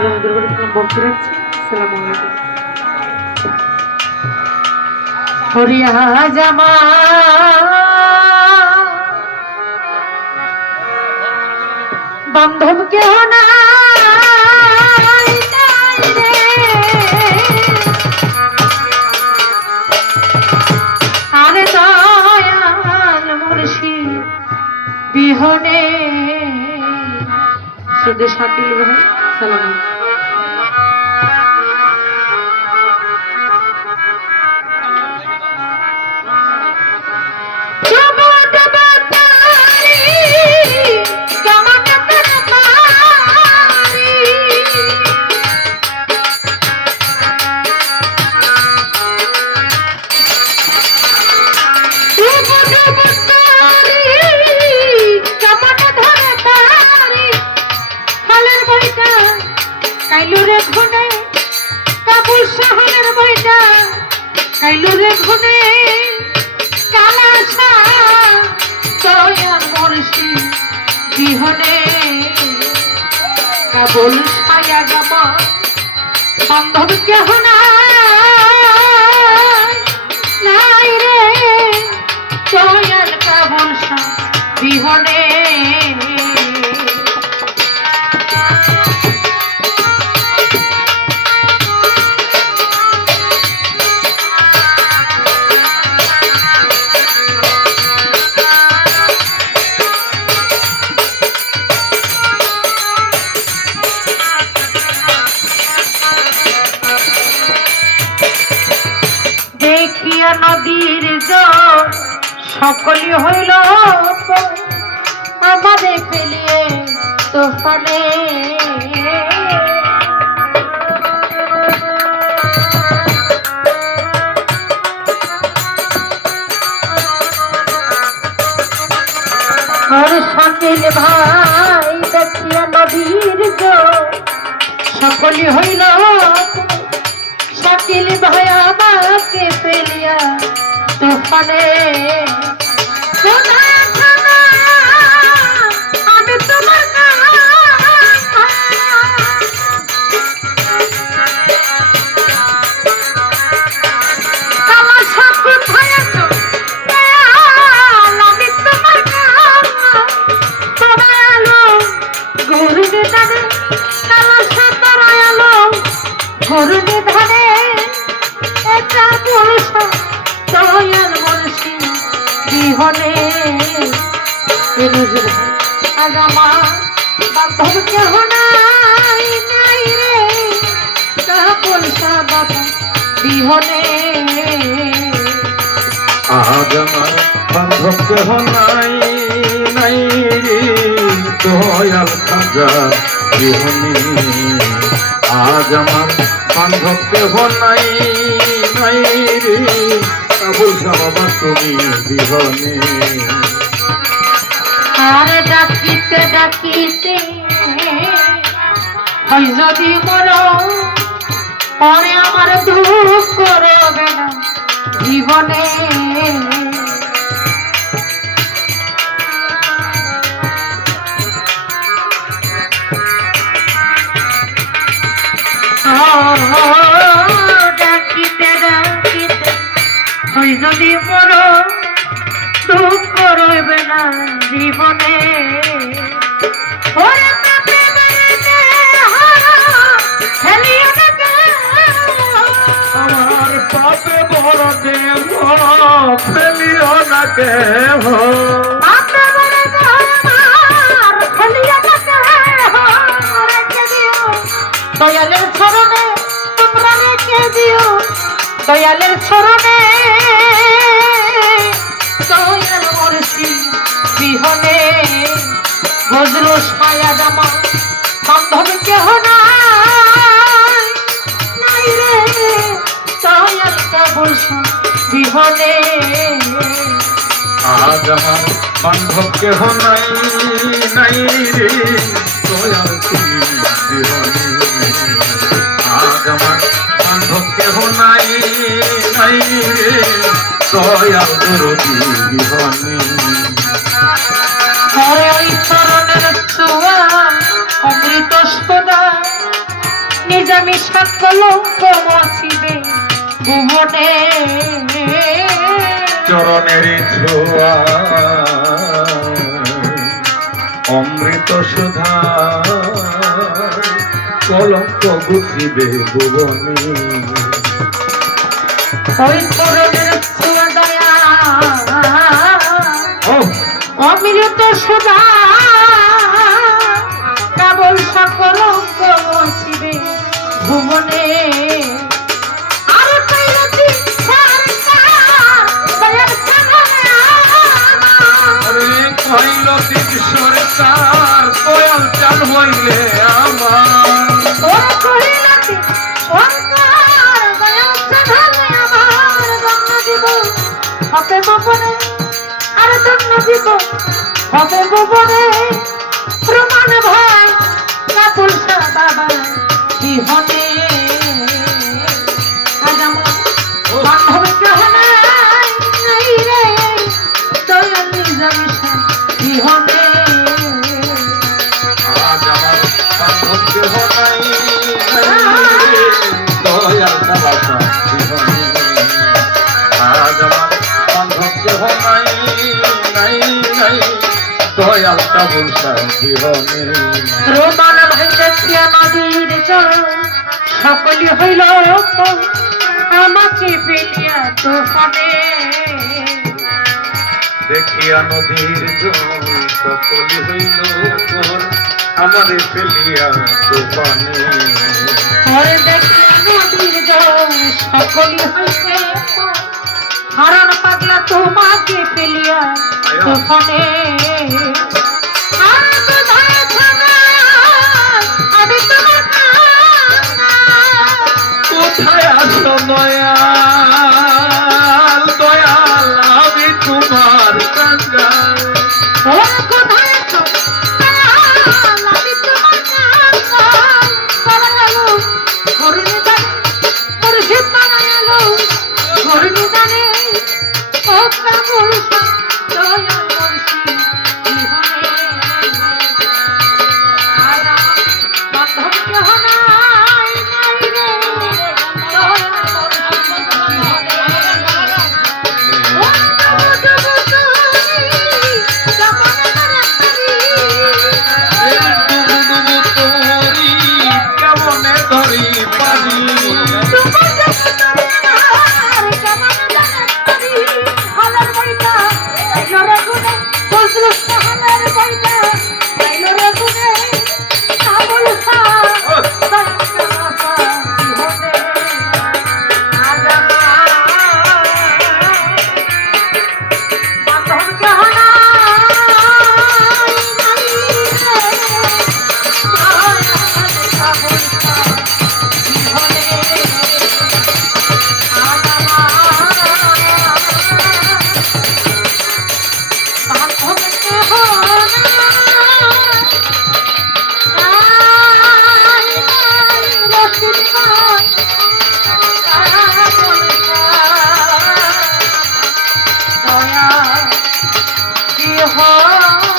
আজ আমাদের বাড়ি বলতে রাখছি। আসসালামু আলাইকুম। হরিয়া জামা বান্ধব কেহ না আরে দয়াল মুর্শিদ বিহনে শুধু শাকিল ভাই সালাম। কাইলুরে ঘুনে কাবুল শহরের বইটা কাইলুরে ঘুনে কালাসা দয়াল মুর্শিদ বিহনে কাবুল ছায়া যাব বান্ধব কেহ নাই রে দয়াল কাবুল বিহনে। দেখিয়া নদীর জল সকলই হইল আমাদের ফেলিয়ে তোফানে। আর শাকিল ভাই দেখিয়া নদীর জল সকলই হইল শাকিল ভাই আমাকে ফেলিয়া তোফানে। আমি তোমার আমার সব কোথায় আছো আমি তোমার আলো গরুনি ধানে আমার সাথে আলো গরুনি ধানে এটা বলছো দয়াল মুর্শিদ বিহনে। আজ আমার বান্ধব কেহ নাই রে কাবুল বাবা বিহনে। আজ আমার বান্ধব কেহ নাই রে দয়াল খাজা বিহনে। আজ আমার বান্ধব কেহ নাই রে কাবুল বাবা তুমি বিহনে। আর ডাকিতে ডাকিতে হয় যদি মর পরে আমার দুঃখ করবে না জীবনে। ডাকিতে ডাকিতে হয় যদি মর দুঃখ রইবে না জীবনে। আমার পাপে বড় দেহ ফেলিও না কেহ দয়ালের চরণে তোমরা রেখে দিও দয়ালের চরণে দয়াল মুর্শিদ বিহনে। বজ্র ছায়া জামা বান্ধব কেহ নাই রে দয়াল কাবুল বিহনে। আজ আমার বান্ধব কেহ নাই রে দয়াল তুমি বিহনে। আজ আমার বান্ধব কেহ নাই রে দয়াল দরদি বিহনে। ওই চরণের ছোঁয়া অমৃত সদা নিজামি সাকলঙ্ক মচিবে ভুবনে চরণের ছোঁয়া অমৃত সুধা কলঙ্ক গুছিবে ভুবনে ওই চরণের ছোঁয়া দয়া ও অমৃত সুধা কেবল সকলঙ্ক মচিবে ভুবনে আর কইরতি সরকার দয়ার সাধনে আরে কইল তিন সরকার দয়াল চাল হইলে আমার ও কইরতি সরকার দয়ার সাধনে আমার জন্ম দিব হবে ভুবনে আর জন্ম দিব হবে ভুবনে প্রমাণ ভাই কাপুর বাবা বিহনে আজ আমার বান্ধব কেহ নাই রে দয়াল নিজামি বিহনে আজ আমার বান্ধব কেহ নাই দয়াল বাবা জীবনে আজ আমার বান্ধব কেহ নাই দয়াল বলসা জীবনে প্রমাণ ভাই দেখিয়া নদীর জল সকলি হইল আমাকে ফেলিয়া তোফানে দেখিয়া নদীর জল সকলি হইল আমারে ফেলিয়া তোফানে পরে দেখিয়া নদীর জল সকলি হইছে হারান পাগলা তোমাকে ফেলিয়া তোফানে আর কোথায় থাকা আমি তোমার কোথায় আসো দয়াল দয়াল আমি তোমার কাঙ্গাল ও কোথায় আছো আমি তোমার পালালো ঘুরনি জানে মুর্শিদ পালালো ঘুরনি জানে ও কাবুল দয়া মুর্শিদ জীবনে আর বান্ধব কেহ নাই রে দয়া মুর্শিদ কেমনে ধরি পারি দয়া কি হয়